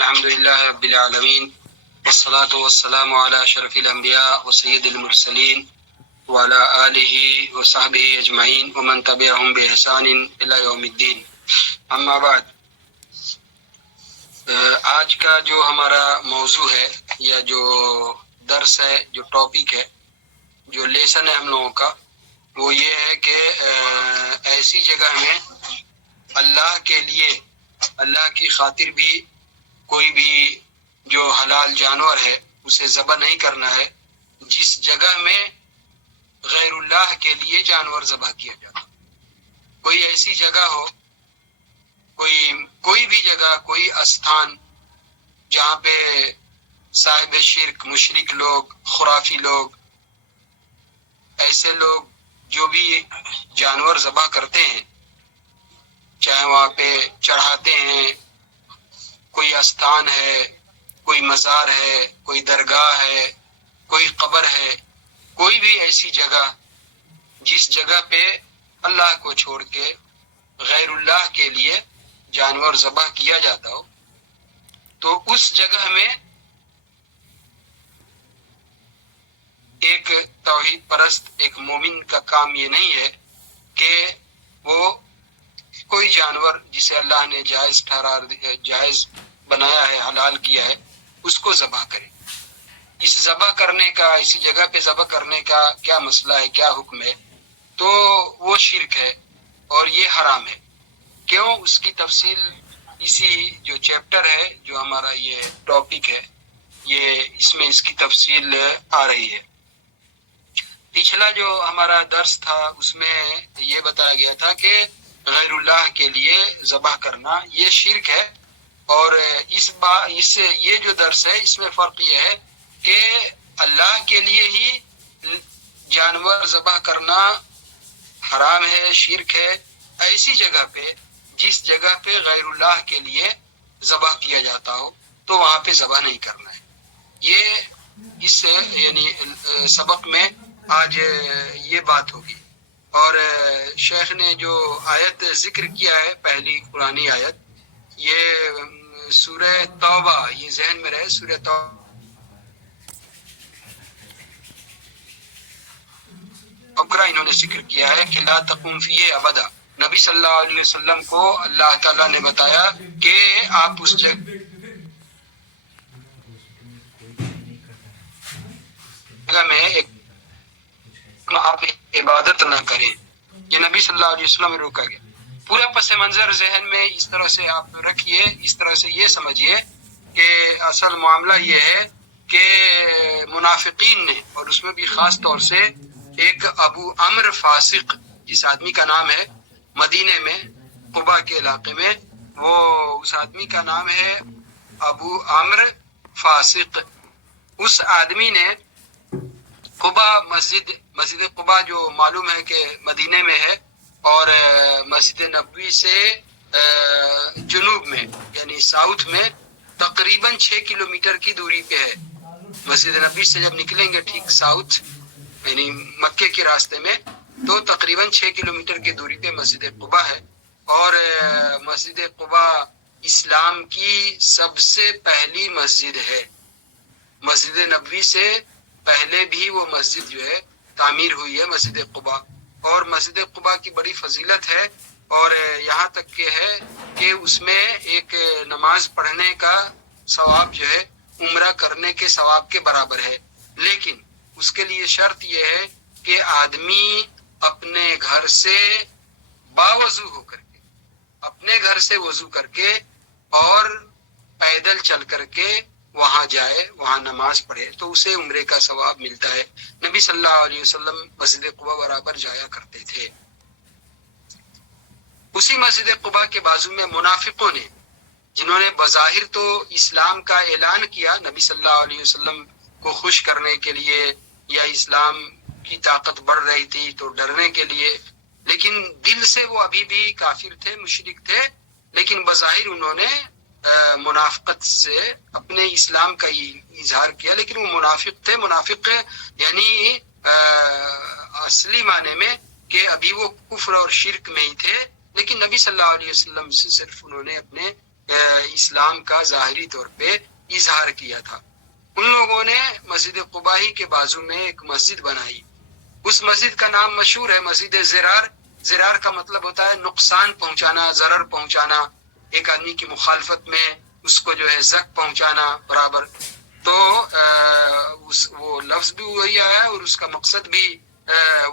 الحمد للہ رب العالمین والصلاة والسلام علی اشرف الانبیاء وسید المرسلین وعلی آلہ وصحبہ اجمعین ومن تبعہم بإحسان الی یوم الدین. اما بعد، آج کا جو ہمارا موضوع ہے یا جو درس ہے، جو ٹاپک ہے، جو لیسن ہے ہم لوگوں کا، وہ یہ ہے کہ ایسی جگہ میں اللہ کے لیے، اللہ کی خاطر بھی کوئی بھی جو حلال جانور ہے اسے ذبح نہیں کرنا ہے جس جگہ میں غیر اللہ کے لیے جانور ذبح کیا جاتا. کوئی ایسی جگہ ہو، کوئی بھی جگہ، کوئی استھان جہاں پہ صاحب شرک، مشرک لوگ، خرافی لوگ، ایسے لوگ جو بھی جانور ذبح کرتے ہیں، چاہے وہاں پہ چڑھاتے ہیں، کوئی استھان ہے، کوئی مزار ہے، کوئی درگاہ ہے، کوئی قبر ہے، کوئی بھی ایسی جگہ جس جگہ پہ اللہ کو چھوڑ کے غیر اللہ کے لیے جانور ذبح کیا جاتا ہو، تو اس جگہ میں ایک توحید پرست، ایک مومن کا کام یہ نہیں ہے کہ وہ کوئی جانور جسے اللہ نے جائز بنایا ہے، حلال کیا ہے، اس کو ذبح کرے. اس ذبح کرنے کا، اسی جگہ پہ ذبح کرنے کا کیا مسئلہ ہے، کیا حکم ہے؟ تو وہ شرک ہے اور یہ حرام ہے. کیوں؟ اس کی تفصیل اسی جو چیپٹر ہے، جو ہمارا یہ ٹاپک ہے، یہ اس میں اس کی تفصیل آ رہی ہے. پچھلا جو ہمارا درس تھا اس میں یہ بتایا گیا تھا کہ غیر اللہ کے لیے ذبح کرنا یہ شرک ہے، اور یہ جو درس ہے اس میں فرق یہ ہے کہ اللہ کے لیے ہی جانور ذبح کرنا حرام ہے، شرک ہے. ایسی جگہ پہ، جس جگہ پہ غیر اللہ کے لیے ذبح کیا جاتا ہو، تو وہاں پہ ذبح نہیں کرنا ہے. یہ اس یعنی سبق میں آج یہ بات ہوگی. اور شیخ نے جو آیت ذکر کیا ہے، پہلی قرآنی آیت، یہ سورہ توبہ، یہ ذہن میں رہے، سورہ توبہ انہوں نے ذکر کیا ہے کہ لا تقوم فیہ ابدا. نبی صلی اللہ علیہ وسلم کو اللہ تعالیٰ نے بتایا کہ آپ اس جگہ میں آپ عبادت نہ کریں. یہ نبی صلی اللہ علیہ وسلم میں روکا گیا. پورا پس منظر ذہن میں اس طرح سے آپ رکھیے، اس طرح سے یہ سمجھیے کہ اصل معاملہ یہ ہے کہ منافقین نے، اور اس میں بھی خاص طور سے ایک ابو عمرو فاسق، جس آدمی کا نام ہے مدینے میں قبا کے علاقے میں، وہ اس آدمی کا نام ہے ابو عمرو فاسق. اس آدمی نے قبا مسجد قبا جو معلوم ہے کہ مدینے میں ہے، اور مسجد نبوی سے جنوب میں یعنی ساؤتھ میں تقریباً 6 کلومیٹر کی دوری پہ ہے. مسجد نبوی سے جب نکلیں گے ٹھیک ساؤتھ یعنی مکے کے راستے میں، تو تقریباً 6 کلومیٹر کی دوری پہ مسجد قبا ہے. اور مسجد قبا اسلام کی سب سے پہلی مسجد ہے. مسجد نبوی سے پہلے بھی وہ مسجد جو ہے تعمیر ہوئی ہے، مسجد قبا. اور مسجد قبا کی بڑی فضیلت ہے، اور یہاں تک کہ ہے کہ اس میں ایک نماز پڑھنے کا ثواب جو ہے عمرہ کرنے کے ثواب کے برابر ہے. لیکن اس کے لیے شرط یہ ہے کہ آدمی اپنے گھر سے باوضو ہو کر کے، اپنے گھر سے وضو کر کے اور پیدل چل کر کے وہاں جائے، وہاں نماز پڑھے، تو اسے عمرے کا ثواب ملتا ہے. نبی صلی اللہ علیہ وسلم مسجد قبا برابر جایا کرتے تھے. اسی مسجد قبا کے بازو میں منافقوں نے، جنہوں نے بظاہر تو اسلام کا اعلان کیا نبی صلی اللہ علیہ وسلم کو خوش کرنے کے لیے، یا اسلام کی طاقت بڑھ رہی تھی تو ڈرنے کے لیے، لیکن دل سے وہ ابھی بھی کافر تھے، مشرک تھے. لیکن بظاہر انہوں نے منافقت سے اپنے اسلام کا اظہار کیا، لیکن وہ منافق تھے. منافق یعنی اصلی معنی میں کہ ابھی وہ کفر اور شرک میں ہی تھے، لیکن نبی صلی اللہ علیہ وسلم سے صرف انہوں نے اپنے اسلام کا ظاہری طور پہ اظہار کیا تھا۔ ان لوگوں نے مسجد قباء کے بازو میں ایک مسجد بنائی، اس مسجد کا نام مشہور ہے مسجد زرار۔ زرار کا مطلب ہوتا ہے نقصان پہنچانا، ضرر پہنچانا، ایک آدمی کی مخالفت میں اس کو جو ہے زک پہنچانا برابر۔ تو وہ لفظ بھی وہی آیا اور اس کا مقصد بھی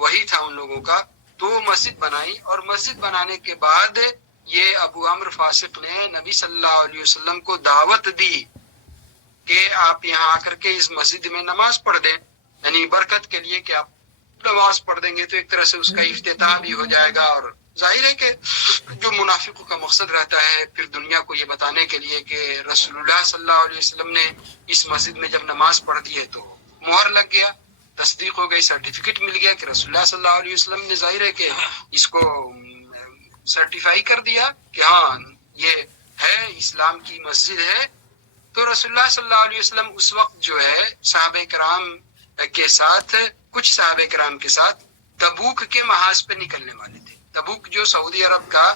وہی تھا ان لوگوں کا۔ تو مسجد بنائی، اور مسجد بنانے کے بعد یہ ابو عمرو فاسق نے نبی صلی اللہ علیہ وسلم کو دعوت دی کہ آپ یہاں آ کر کے اس مسجد میں نماز پڑھ دیں، یعنی برکت کے لیے کہ آپ نماز پڑھ دیں گے تو ایک طرح سے اس کا افتتاح بھی ہو جائے گا، اور ظاہر ہے کہ جو منافقوں کا مقصد رہتا ہے پھر دنیا کو یہ بتانے کے لیے کہ رسول اللہ صلی اللہ علیہ وسلم نے اس مسجد میں جب نماز پڑھ دی ہے تو مہر لگ گیا، تصدیق ہو گئی، سرٹیفکیٹ مل گیا کہ رسول اللہ صلی اللہ علیہ وسلم نے ظاہر ہے کہ اس کو سرٹیفائی کر دیا کہ ہاں یہ ہے اسلام کی مسجد ہے۔ تو رسول اللہ صلی اللہ علیہ وسلم اس وقت جو ہے صحابہ کرام کے ساتھ، کچھ صحابہ کرام کے ساتھ تبوک کے محاذ پہ نکلنے والے تھے۔ تبوک جو سعودی عرب کا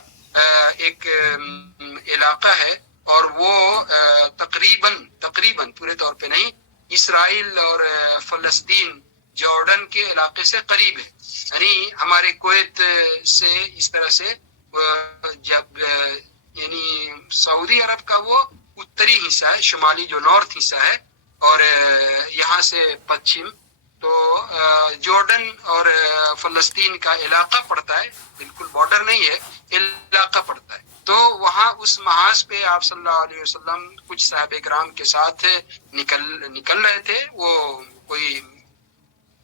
ایک علاقہ ہے، اور وہ تقریباً پورے طور پہ نہیں، اسرائیل اور فلسطین جارڈن کے علاقے سے قریب ہے، یعنی ہمارے کویت سے اس طرح سے جب یعنی سعودی عرب کا وہ اتری حصہ ہے، شمالی جو نارتھ حصہ ہے، اور یہاں سے پچھم تو جارڈن اور فلسطین کا علاقہ پڑتا ہے، بالکل بارڈر نہیں ہے، علاقہ پڑتا ہے۔ تو وہاں اس محاذ پہ آپ صلی اللہ علیہ وسلم کچھ صحابہ کرام کے ساتھ نکل رہے تھے، وہ کوئی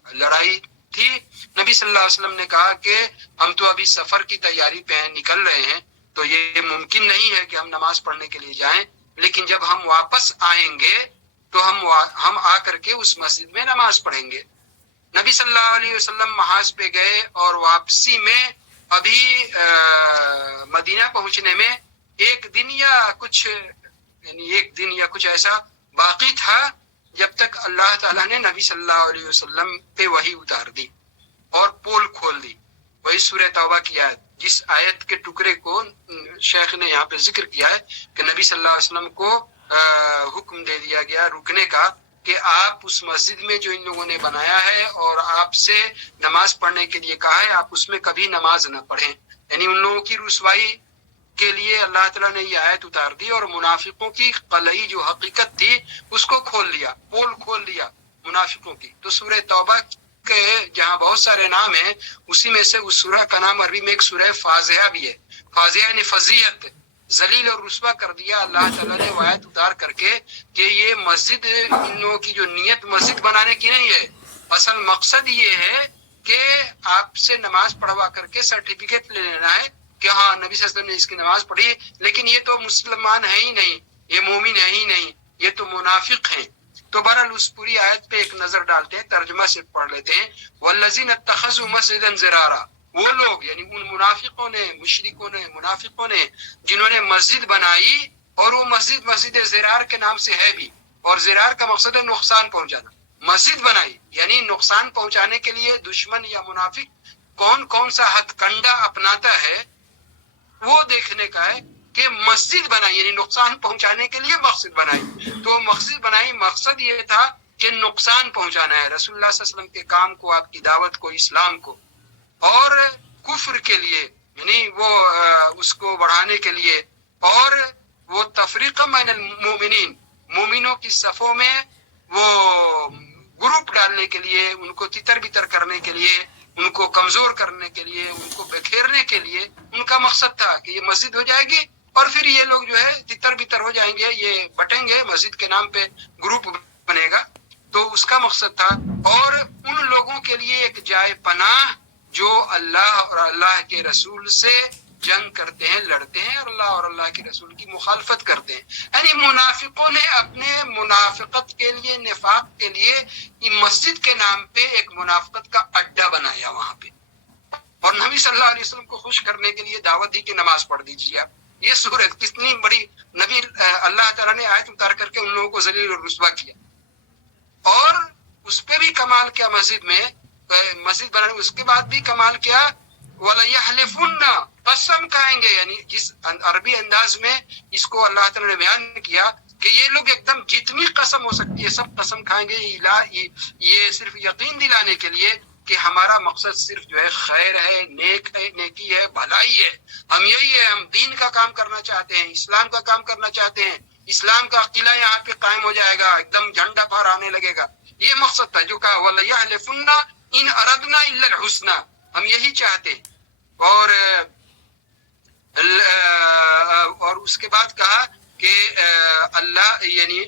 لڑائی تھی۔ نبی صلی اللہ علیہ وسلم نے کہا کہ ہم تو ابھی سفر کی تیاری پہ نکل رہے ہیں، تو یہ ممکن نہیں ہے کہ ہم نماز پڑھنے کے لیے جائیں، لیکن جب ہم واپس آئیں گے تو ہم آ کر کے اس مسجد میں نماز پڑھیں گے۔ نبی صلی اللہ علیہ وسلم محاذ پہ گئے، اور واپسی میں ابھی مدینہ پہنچنے میں ایک دن یا کچھ ایسا باقی تھا جب تک اللہ تعالیٰ نے نبی صلی اللہ علیہ وسلم پہ وحی اتار دی اور پول کھول دی۔ وہی سورہ توبہ کی آیت، جس آیت کے ٹکڑے کو شیخ نے یہاں پہ ذکر کیا ہے کہ نبی صلی اللہ علیہ وسلم کو حکم دے دیا گیا رکنے کا کہ آپ اس مسجد میں جو ان لوگوں نے بنایا ہے اور آپ سے نماز پڑھنے کے لیے کہا ہے، آپ اس میں کبھی نماز نہ پڑھیں، یعنی ان لوگوں کی رسوائی کے لیے اللہ تعالیٰ نے یہ آیت اتار دی، اور منافقوں کی قلعی جو حقیقت تھی اس کو کھول لیا، پول کھول دیا منافقوں کی۔ تو سورہ توبہ کے جہاں بہت سارے نام ہیں، اسی میں سے اس سورہ کا نام عربی میں ایک سورہ فاضحہ بھی ہے۔ فاضحہ نے فضیحت، ذلیل اور رسوا کر دیا اللہ تعالیٰ نے آیت اتار کر کے کہ یہ مسجد، ان لوگوں کی جو نیت مسجد بنانے کی نہیں ہے، اصل مقصد یہ ہے کہ آپ سے نماز پڑھوا کر کے سرٹیفکیٹ لے لینا ہے کہ ہاں نبی صلی اللہ علیہ وسلم نے اس کی نماز پڑھی، لیکن یہ تو مسلمان ہے ہی نہیں، یہ مومن ہے ہی نہیں، یہ تو منافق ہیں۔ تو بہرحال اس پوری آیت پہ ایک نظر ڈالتے ہیں، ترجمہ سے پڑھ لیتے ہیں۔ والذین اتخذوا مسجدا ضرارا، وہ لوگ یعنی ان منافقوں نے، مشرکوں نے، منافقوں نے جنہوں نے مسجد بنائی، اور وہ مسجد ضرار کے نام سے ہے بھی، اور ضرار کا مقصد ہے نقصان پہنچانا۔ مسجد بنائی یعنی نقصان پہنچانے کے لیے دشمن یا منافق کون سا ہتھ کنڈا اپناتا ہے وہ دیکھنے کا ہے کہ مسجد بنائی یعنی نقصان پہنچانے کے لیے مسجد بنائی۔ تو مسجد بنائی، مقصد یہ تھا کہ نقصان پہنچانا ہے رسول اللہ صلی اللہ علیہ وسلم کے کام کو، آپ کی دعوت کو، اسلام کو، اور کفر کے لیے یعنی وہ اس کو بڑھانے کے لیے، اور وہ تفریق بین المومنین، مومنوں کی صفوں میں وہ گروپ ڈالنے کے لیے، ان کو تتر بتر کرنے کے لیے، ان کو کمزور کرنے کے لیے، ان کو بکھیرنے کے لیے ان کا مقصد تھا کہ یہ مسجد ہو جائے گی اور پھر یہ لوگ جو ہے تتر بتر ہو جائیں گے، یہ بٹیں گے، مسجد کے نام پہ گروپ بنے گا۔ تو اس کا مقصد تھا، اور ان لوگوں کے لیے ایک جائے پناہ جو اللہ اور اللہ کے رسول سے جنگ کرتے ہیں، لڑتے ہیں، اور اللہ کے رسول کی مخالفت کرتے ہیں۔ یعنی منافقوں نے اپنے منافقت کے لیے، نفاق کے لیے مسجد کے نام پہ ایک منافقت کا اڈا بنایا وہاں پہ، اور نبی صلی اللہ علیہ وسلم کو خوش کرنے کے لیے دعوت دی کہ نماز پڑھ دیجیے آپ۔ یہ صورت کتنی بڑی، نبی اللہ تعالیٰ نے آیت اتار کر کے ان لوگوں کو ذلیل اور رسوا کیا، اور اس پہ بھی کمال کیا، مسجد بنانے، اس کے بعد بھی کمال کیا وَلَيَحْلِفُنَّ قسم کھائیں گے، یعنی جس عربی انداز میں اس کو اللہ تعالیٰ نے بیان کیا کہ یہ لوگ ایک دم جتنی قسم ہو سکتی ہے سب قسم کھائیں گے، یہ صرف یقین دلانے کے لیے کہ ہمارا مقصد صرف جو ہے خیر ہے، نیکی ہے، بھلائی ہے، ہم یہی ہے، ہم دین کا کام کرنا چاہتے ہیں، اسلام کا کام کرنا چاہتے ہیں، اسلام کا قلعہ یہاں پہ قائم ہو جائے گا، ایک دم جھنڈا پھہرانے لگے گا، یہ مقصد تھا جو کہا وَلَيَحْلِفُنَّ إِنْ أَرَدْنَا إِلَّا الْحُسْنَى، ہم یہی چاہتے ہیں۔ اور اس کے بعد کہا کہ اللہ یعنی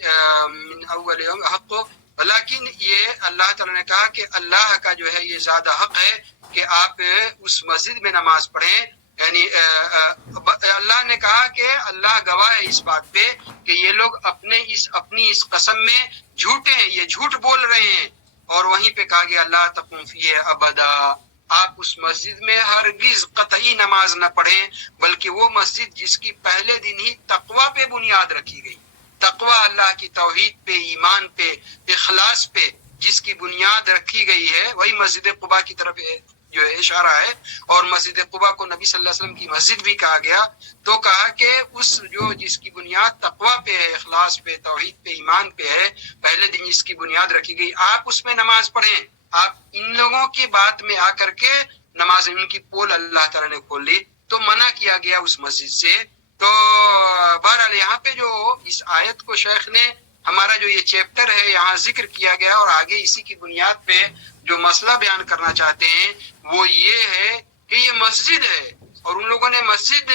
من اول یوم حق، لیکن یہ اللہ تعالیٰ نے کہا کہ اللہ کا جو ہے یہ زیادہ حق ہے کہ آپ اس مسجد میں نماز پڑھیں، یعنی اللہ نے کہا کہ اللہ گواہ ہے اس بات پہ کہ یہ لوگ اپنی اس قسم میں جھوٹے ہیں، یہ جھوٹ بول رہے ہیں۔ اور وہیں پہ کہا گیا اللہ تقم فیہ ابدا، آپ اس مسجد میں ہرگز قطعی نماز نہ پڑھیں، بلکہ وہ مسجد جس کی پہلے دن ہی تقوی پہ بنیاد رکھی گئی، تقوی اللہ کی توحید پہ، ایمان پہ، اخلاص پہ جس کی بنیاد رکھی گئی ہے، وہی مسجد قباء کی طرف جو ہے اشارہ ہے۔ اور مسجد قباء کو نبی صلی اللہ علیہ وسلم کی مسجد بھی کہا گیا، تو کہا کہ جس کی بنیاد تقوی پہ ہے، اخلاص پہ، توحید پہ، ایمان پہ ہے، پہلے دن جس کی بنیاد رکھی گئی، آپ اس میں نماز پڑھیں۔ آپ ان لوگوں کی بات میں آ کر کے نماز ان کی پول اللہ تعالیٰ نے کھول لی، تو منع کیا گیا اس مسجد سے۔ تو بہرحال یہاں پہ جو اس آیت کو شیخ نے ہمارا جو یہ چیپٹر ہے یہاں ذکر کیا گیا، اور آگے اسی کی بنیاد پہ جو مسئلہ بیان کرنا چاہتے ہیں وہ یہ ہے کہ یہ مسجد ہے، اور ان لوگوں نے مسجد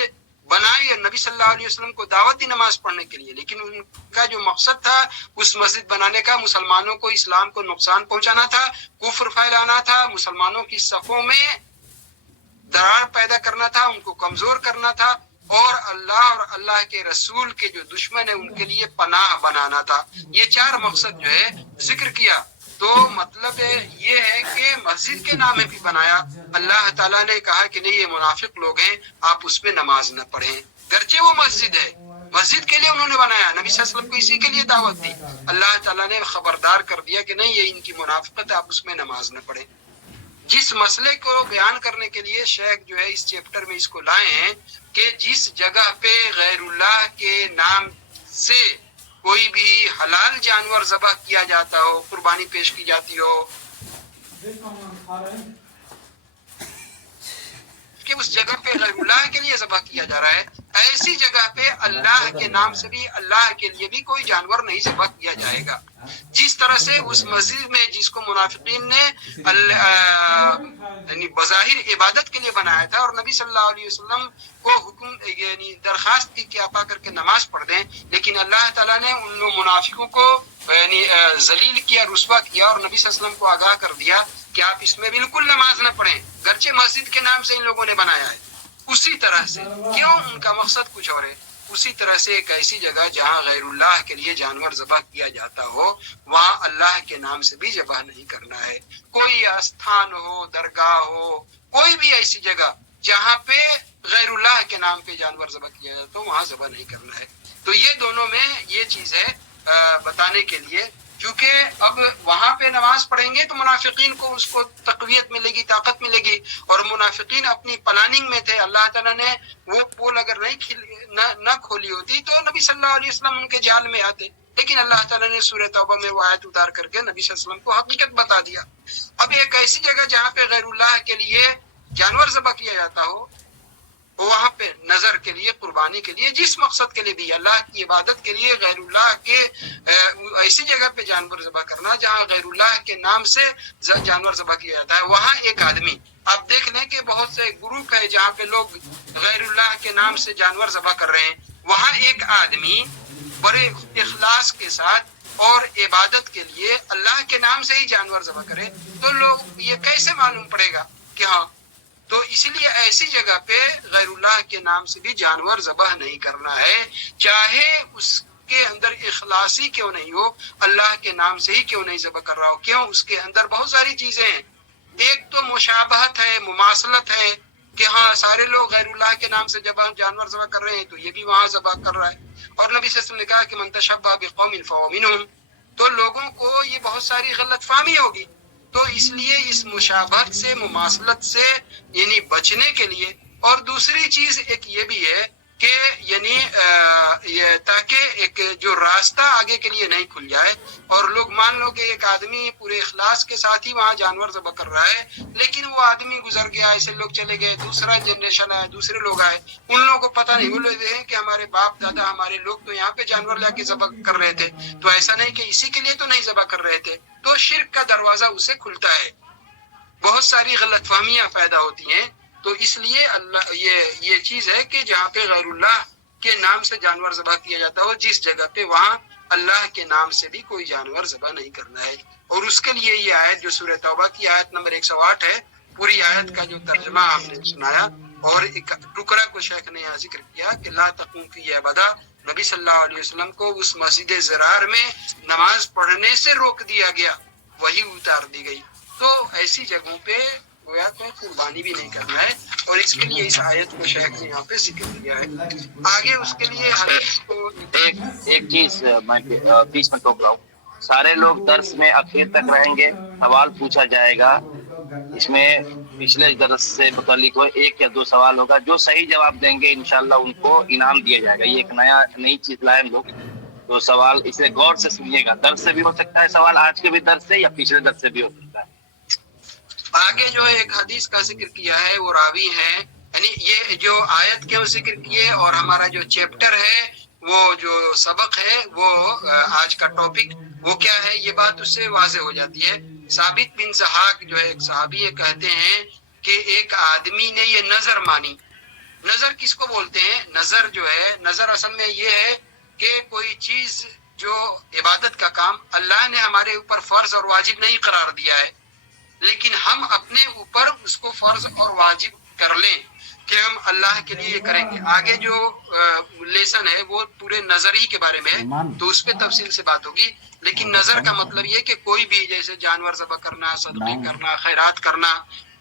بنائی ہے نبی صلی اللہ علیہ وسلم کو دعوت دی نماز پڑھنے کے لیے، لیکن ان کا جو مقصد تھا اس مسجد بنانے کا مسلمانوں کو، اسلام کو نقصان پہنچانا تھا، کفر پھیلانا تھا، مسلمانوں کی صفوں میں درار پیدا کرنا تھا، ان کو کمزور کرنا تھا، اور اللہ کے رسول کے جو دشمن ہیں ان کے لیے پناہ بنانا تھا۔ یہ چار مقصد جو ہے ذکر کیا۔ تو مطلب یہ ہے کہ مسجد کے نام میں بھی بنایا، اللہ تعالیٰ نے کہا کہ نہیں یہ منافق لوگ ہیں، آپ اس میں نماز نہ پڑھیں، گرچہ وہ مسجد ہے، مسجد کے لیے انہوں نے بنایا، نبی صلی اللہ علیہ وسلم کو اسی کے لیے دعوت دی، اللہ تعالیٰ نے خبردار کر دیا کہ نہیں یہ ان کی منافقت ہے، آپ اس میں نماز نہ پڑھیں۔ جس مسئلے کو بیان کرنے کے لیے شیخ جو ہے اس چیپٹر میں اس کو لائے ہیں کہ جس جگہ پہ غیر اللہ کے نام سے کوئی بھی حلال جانور ذبح کیا جاتا ہو، قربانی پیش کی جاتی ہو، کہ اس جگہ پہ غیر اللہ کے لیے ذبح کیا جا رہا ہے، ایسی جگہ پہ اللہ کے نام سے بھی، اللہ کے لیے بھی کوئی جانور نہیں ذبح کیا جائے گا۔ جس طرح سے اس مسجد میں جس کو منافقین نے یعنی بظاہر عبادت کے لیے بنایا تھا، اور نبی صلی اللہ علیہ وسلم کو حکم یعنی درخواست کی کہ آپ آ کر کے نماز پڑھ دیں، لیکن اللہ تعالیٰ نے ان لوگ منافقوں کو یعنی ذلیل کیا، رسوا کیا، اور نبی صلی اللہ علیہ وسلم کو آگاہ کر دیا کہ آپ اس میں بالکل نماز نہ پڑھیں، گرچہ مسجد کے نام سے ان لوگوں نے بنایا ہے۔ اسی طرح سے کیوں ان کا مقصد کچھ اور ہے، اسی طرح سے ایک ایسی جگہ جہاں غیر اللہ کے لیے جانور ذبح کیا جاتا ہو، وہاں اللہ کے نام سے بھی ذبح نہیں کرنا ہے۔ کوئی آستھان ہو، درگاہ ہو، کوئی بھی ایسی جگہ جہاں پہ غیر اللہ کے نام پہ جانور ذبح کیا جاتا ہو، وہاں ذبح نہیں کرنا ہے۔ تو یہ دونوں میں یہ چیز ہے بتانے کے لیے، کیونکہ اب وہاں پہ نماز پڑھیں گے تو منافقین کو اس کو تقویت ملے گی، طاقت ملے گی، اور منافقین اپنی پلاننگ میں تھے، اللہ تعالیٰ نے وہ پول اگر نہ کھولی ہوتی تو نبی صلی اللہ علیہ وسلم ان کے جال میں آتے، لیکن اللہ تعالیٰ نے سورہ توبہ میں وہ آیت اتار کر کے نبی صلی اللہ علیہ وسلم کو حقیقت بتا دیا۔ اب ایک ایسی جگہ جہاں پہ غیر اللہ کے لیے جانور ذبح کیا جاتا ہو، وہاں پہ نظر کے لیے، قربانی کے لیے، جس مقصد کے لیے بھی، اللہ کی عبادت کے لیے غیر اللہ کے ایسی جگہ پہ جانور ذبح کرنا جہاں غیر اللہ کے نام سے جانور ذبح کیا جاتا ہے، وہاں ایک آدمی، آپ دیکھ لیں کہ بہت سے گروپ ہے جہاں پہ لوگ غیر اللہ کے نام سے جانور ذبح کر رہے ہیں، وہاں ایک آدمی بڑے اخلاص کے ساتھ اور عبادت کے لیے اللہ کے نام سے ہی جانور ذبح کرے، تو لوگ یہ کیسے معلوم پڑے گا کہ ہاں، تو اسی لیے ایسی جگہ پہ غیر اللہ کے نام سے بھی جانور ذبح نہیں کرنا ہے، چاہے اس کے اندر اخلاصی کیوں نہیں ہو، اللہ کے نام سے ہی کیوں نہیں ذبح کر رہا ہو۔ کیوں؟ اس کے اندر بہت ساری چیزیں ہیں، ایک تو مشابہت ہے، مماثلت ہے کہ ہاں سارے لوگ غیر اللہ کے نام سے جب جانور ذبح کر رہے ہیں تو یہ بھی وہاں ذبح کر رہا ہے، اور نبی صلی اللہ علیہ وسلم نے کہا کہ من تشبہ بقوم فہو منہم، تو لوگوں کو یہ بہت ساری غلط فہمی ہوگی، تو اس لیے اس مشابہت سے، مماثلت سے یعنی بچنے کے لیے، اور دوسری چیز ایک یہ بھی ہے کہ یعنی تاکہ ایک جو راستہ آگے کے لیے نہیں کھل جائے، اور لوگ مان لو کہ ایک آدمی پورے اخلاص کے ساتھ ہی وہاں جانور ذبح کر رہا ہے، لیکن وہ آدمی گزر گیا، ایسے لوگ چلے گئے، دوسرا جنریشن آئے، دوسرے لوگ آئے، ان لوگوں کو پتہ نہیں، وہ لوگ ہیں کہ ہمارے باپ دادا ہمارے لوگ تو یہاں پہ جانور لا کے ذبح کر رہے تھے، تو ایسا نہیں کہ اسی کے لیے تو نہیں ذبح کر رہے تھے، تو شرک کا دروازہ اسے کھلتا ہے، بہت ساری غلط فہمیاں پیدا ہوتی ہیں۔ تو اس لیے اللہ یہ چیز ہے کہ جہاں پہ غیر اللہ کے نام سے جانور ذبح کیا جاتا ہو، جس جگہ پہ، وہاں اللہ کے نام سے بھی کوئی جانور ذبح نہیں کرنا ہے۔ اور اس کے لیے یہ آیت جو سورہ توبہ کی آیت نمبر 108 ہے، پوری آیت کا جو ترجمہ آپ نے سنایا اور ایک ٹکڑا کو شیخ نے یہاں ذکر کیا کہ لا تقوم فیہ ابدا، نبی صلی اللہ علیہ وسلم کو اس مسجد زرار میں نماز پڑھنے سے روک دیا گیا، وہی اتار دی گئی۔ تو ایسی جگہوں پہ گویا تو قربانی بھی نہیں کرنا ہے، اور اس کے لیے اس آیت کو شیخ نے یہاں پہ ذکر کیا ہے۔ آگے اس کے لیے حدیث کو ایک چیز میں بیچ میں ٹوک رہا ہوں، سارے لوگ درس میں اخیر تک رہیں گے، سوال پوچھا جائے گا، اس میں پچھلے درس سے متعلق ایک یا دو سوال ہوگا، جو صحیح جواب دیں گے انشاءاللہ ان کو انعام دیا جائے گا۔ یہ ایک نئی چیز لائے ہم لوگ، تو سوال اسے غور سے سنیے گا، درس سے بھی ہو سکتا ہے سوال، آج کے بھی درس سے یا پچھلے درس سے بھی ہو سکتا ہے۔ آگے جو ایک حدیث کا ذکر کیا ہے وہ راوی ہیں، یعنی یہ جو آیت کے ذکر کیے اور ہمارا جو چیپٹر ہے، وہ جو سبق ہے، وہ آج کا ٹاپک وہ کیا ہے، یہ بات اس سے واضح ہو جاتی ہے۔ ثابت بن ضحاک جو ہے ایک صحابی ہے، کہتے ہیں کہ ایک آدمی نے یہ نظر مانی۔ نظر کس کو بولتے ہیں؟ نظر جو ہے، نظر اصل میں یہ ہے کہ کوئی چیز جو عبادت کا کام اللہ نے ہمارے اوپر فرض اور واجب نہیں قرار دیا ہے، لیکن ہم اپنے اوپر اس کو فرض اور واجب کر لیں کہ ہم اللہ کے لیے کریں گے۔ آگے جو لیسن ہے وہ پورے نظر ہی کے بارے میں ہے، تو اس پہ تفصیل سے بات ہوگی، لیکن نظر کا مطلب یہ کہ کوئی بھی جیسے جانور ذبح کرنا، صدقے کرنا، خیرات کرنا،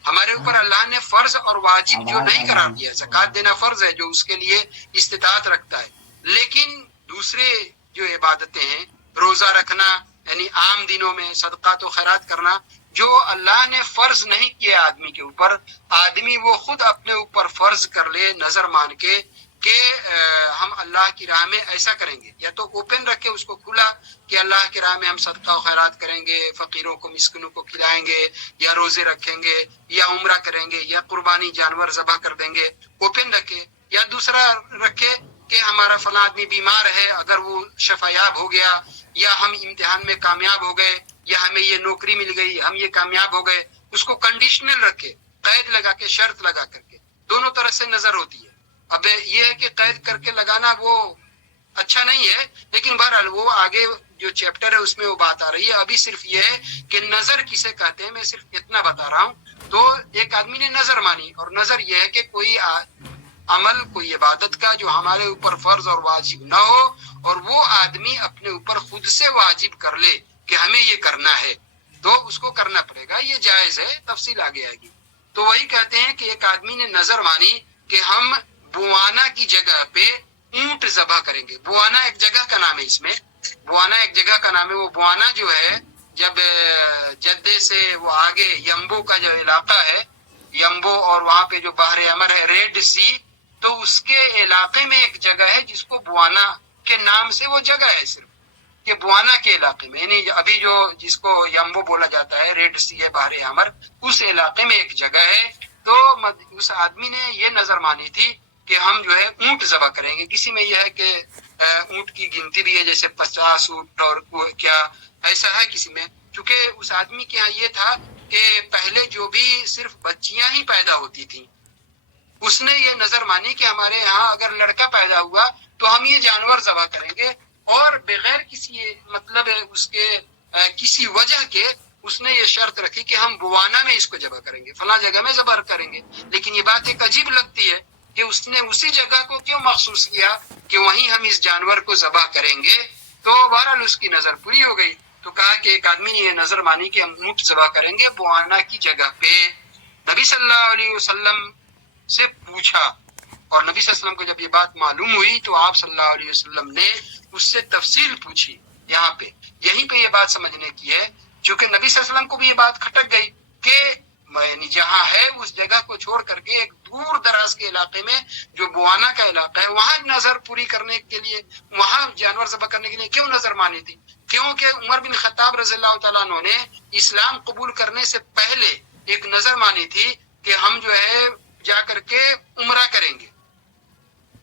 ہمارے اوپر اللہ نے فرض اور واجب جو نہیں قرار دیا، زکوٰۃ دینا فرض ہے جو اس کے لیے استطاعت رکھتا ہے، لیکن دوسرے جو عبادتیں ہیں، روزہ رکھنا یعنی عام دنوں میں، صدقات و خیرات کرنا، جو اللہ نے فرض نہیں کیا آدمی کے اوپر، آدمی وہ خود اپنے اوپر فرض کر لے نظر مان کے کہ ہم اللہ کی راہ میں ایسا کریں گے، یا تو اوپن رکھے اس کو کھلا کہ اللہ کی راہ میں ہم صدقہ و خیرات کریں گے، فقیروں کو مسکینوں کو کھلائیں گے، یا روزے رکھیں گے، یا عمرہ کریں گے، یا قربانی جانور ذبح کر دیں گے، اوپن رکھے، یا دوسرا رکھے کہ ہمارا فلاں آدمی بیمار ہے، اگر وہ شفایاب ہو گیا، یا ہم امتحان میں کامیاب ہو گئے، یا ہمیں یہ نوکری مل گئی، ہم یہ کامیاب ہو گئے، اس کو کنڈیشنل رکھے، قید لگا کے، شرط لگا کر کے، دونوں طرح سے نظر ہوتی ہے۔ اب یہ ہے کہ قید کر کے لگانا وہ اچھا نہیں ہے، لیکن بہرحال وہ آگے جو چیپٹر ہے اس میں وہ بات آ رہی ہے، ابھی صرف یہ ہے کہ نظر کسے کہتے ہیں، میں صرف اتنا بتا رہا ہوں۔ تو ایک آدمی نے نظر مانی، اور نظر یہ ہے کہ کوئی عمل، کوئی عبادت کا جو ہمارے اوپر فرض اور واجب نہ ہو، اور وہ آدمی اپنے اوپر خود سے واجب کر لے کہ ہمیں یہ کرنا ہے، تو اس کو کرنا پڑے گا، یہ جائز ہے، تفصیل آگے آئے گی۔ تو وہی کہتے ہیں کہ ایک آدمی نے نظر مانی کہ ہم بوانا کی جگہ پہ اونٹ ذبح کریں گے۔ بوانا ایک جگہ کا نام ہے، اس میں بوانا ایک جگہ کا نام ہے۔ وہ بوانا جو ہے، جب جدے سے وہ آگے یمبو کا جو علاقہ ہے، یمبو اور وہاں پہ جو بحر احمر ہے، ریڈ سی، تو اس کے علاقے میں ایک جگہ ہے جس کو بوانا کے نام سے وہ جگہ ہے، صرف کہ بوانا کے علاقے میں، یعنی ابھی جو جس کو یمبو بولا جاتا ہے، ریڈ سی ہے، بحر احمر، اس علاقے میں ایک جگہ ہے۔ تو اس آدمی نے یہ نظر مانی تھی کہ ہم جو ہے اونٹ ذبح کریں گے۔ کسی میں یہ ہے کہ اونٹ کی گنتی بھی ہے، جیسے 50 اونٹ، اور کیا ایسا ہے کسی میں، چونکہ اس آدمی کے یہاں یہ تھا کہ پہلے جو بھی صرف بچیاں ہی پیدا ہوتی تھیں، اس نے یہ نظر مانی کہ ہمارے یہاں اگر لڑکا پیدا ہوا تو ہم یہ جانور ذبح کریں گے، اور بغیر کسی مطلب اس کے کسی وجہ کے اس نے یہ شرط رکھی کہ ہم بوانا میں اس کو ذبح کریں گے، فلاں جگہ میں ذبح کریں گے۔ لیکن یہ بات ایک عجیب لگتی ہے کہ اس نے اسی جگہ کو کیوں مخصوص کیا کہ وہیں ہم اس جانور کو ذبح کریں گے۔ تو بہرحال اس کی نظر پوری ہو گئی، تو کہا کہ ایک آدمی نے یہ نظر مانی کہ ہم اونٹ ذبح کریں گے بوانا کی جگہ پہ۔ نبی صلی اللہ علیہ وسلم سے پوچھا، اور نبی صلی اللہ علیہ وسلم کو جب یہ بات معلوم ہوئی تو آپ صلی اللہ علیہ وسلم نے اس سے تفصیل پوچھی۔ یہاں پہ یہیں پہ یہ بات سمجھنے کی ہے چونکہ نبی صلی اللہ علیہ وسلم کو بھی یہ بات کھٹک گئی کہ جہاں ہے اس جگہ کو چھوڑ کر کے ایک دور دراز کے علاقے میں جو بوانا کا علاقہ ہے وہاں نظر پوری کرنے کے لیے، وہاں جانور ذبح کرنے کے لیے کیوں نظر مانی تھی؟ کیونکہ عمر بن خطاب رضی اللہ تعالیٰ عنہ نے اسلام قبول کرنے سے پہلے ایک نظر مانی تھی کہ ہم جو ہے جا کر کے عمرہ کریں گے۔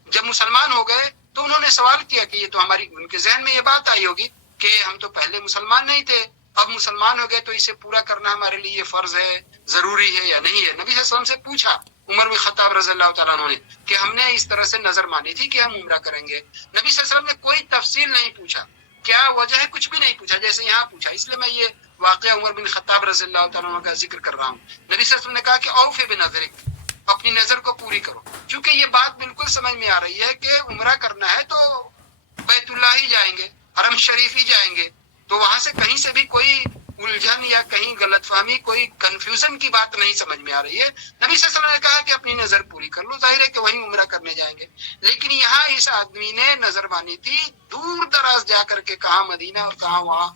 جب مسلمان ہو گئے تو انہوں نے سوال کیا کہ یہ تو ان کے ذہن میں یہ بات آئی ہوگی کہ ہم تو پہلے مسلمان نہیں تھے، اب مسلمان ہو گئے تو اسے پورا کرنا ہمارے لیے یہ فرض ہے، ضروری ہے یا نہیں ہے؟ نبی صلی اللہ علیہ وسلم سے پوچھا عمر بن خطاب رضی اللہ تعالیٰ عنہ نے کہ ہم نے اس طرح سے نظر مانی تھی کہ ہم عمرہ کریں گے۔ نبی صلی اللہ علیہ وسلم نے کوئی تفصیل نہیں پوچھا، کیا وجہ ہے کچھ بھی نہیں پوچھا جیسے یہاں پوچھا۔ اس لیے میں یہ واقعہ عمر بن خطاب رضی اللہ تعالیٰ عنہ کا ذکر کر رہا ہوں۔ نبی صلی اللہ علیہ وسلم نے کہا کہ اوفی بنظرک، اپنی نظر کو پوری کرو، کیونکہ یہ بات بالکل سمجھ میں آ رہی ہے کہ عمرہ کرنا ہے تو بیت اللہ ہی جائیں گے، حرم شریف ہی جائیں گے، تو وہاں سے کہیں سے بھی کوئی الجھن یا کہیں غلط فہمی، کوئی کنفیوژن کی بات نہیں سمجھ میں آ رہی ہے۔ نبی صلی اللہ علیہ وسلم نے کہا کہ اپنی نظر پوری کر لو، ظاہر ہے کہ وہیں عمرہ کرنے جائیں گے۔ لیکن یہاں اس آدمی نے نظر مانی تھی دور دراز جا کر کے، کہاں مدینہ اور کہاں وہاں